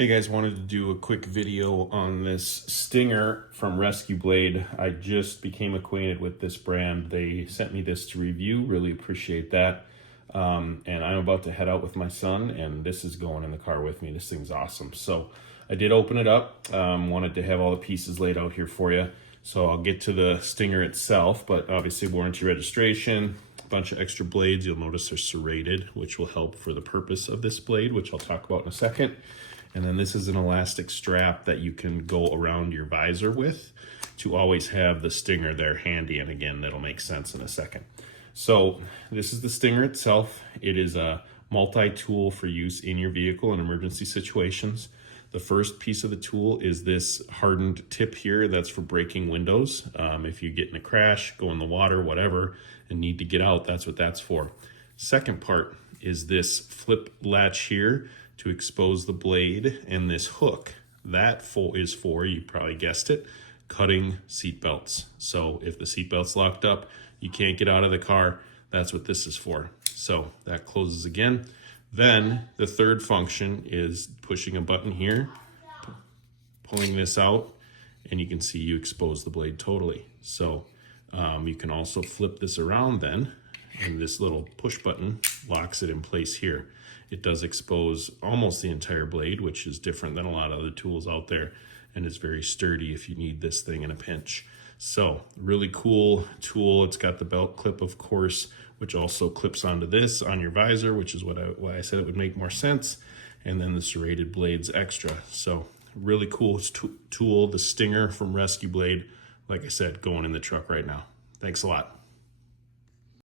Hey guys, wanted to do a quick video on this Stinger from ResqBlade. I just became acquainted with this brand. They sent me this to review, really appreciate that. And I'm about to head out with my son, and this is going in the car with me. This thing's awesome. So I did open it up, wanted to have all the pieces laid out here for you. So I'll get to the Stinger itself, but obviously warranty registration, a bunch of extra blades. You'll notice they're serrated, which will help for the purpose of this blade, which I'll talk about in a second. And then this is an elastic strap that you can go around your visor with to always have the Stinger there handy. And again, that'll make sense in a second. So this is the Stinger itself. It is a multi-tool for use in your vehicle in emergency situations. The first piece of the tool is this hardened tip here. That's for breaking windows. If you get in a crash, go in the water, whatever, and need to get out, that's what that's for. Second part is this flip latch here to expose the blade, and this hook. That is for, you probably guessed it, cutting seat belts. So if the seat belt's locked up, you can't get out of the car, that's what this is for. So that closes again. Then the third function is pushing a button here, pulling this out, and you can see you expose the blade totally. So you can also flip this around then, and this little push button locks it in place here. It does expose almost the entire blade, which is different than a lot of other tools out there, and it's very sturdy if you need this thing in a pinch. So really cool tool. It's got the belt clip, of course, which also clips onto this on your visor, which is why I said it would make more sense. And then the serrated blades extra. So really cool tool, the Stinger from ResqBlade. Like I said, going in the truck right now. Thanks a lot.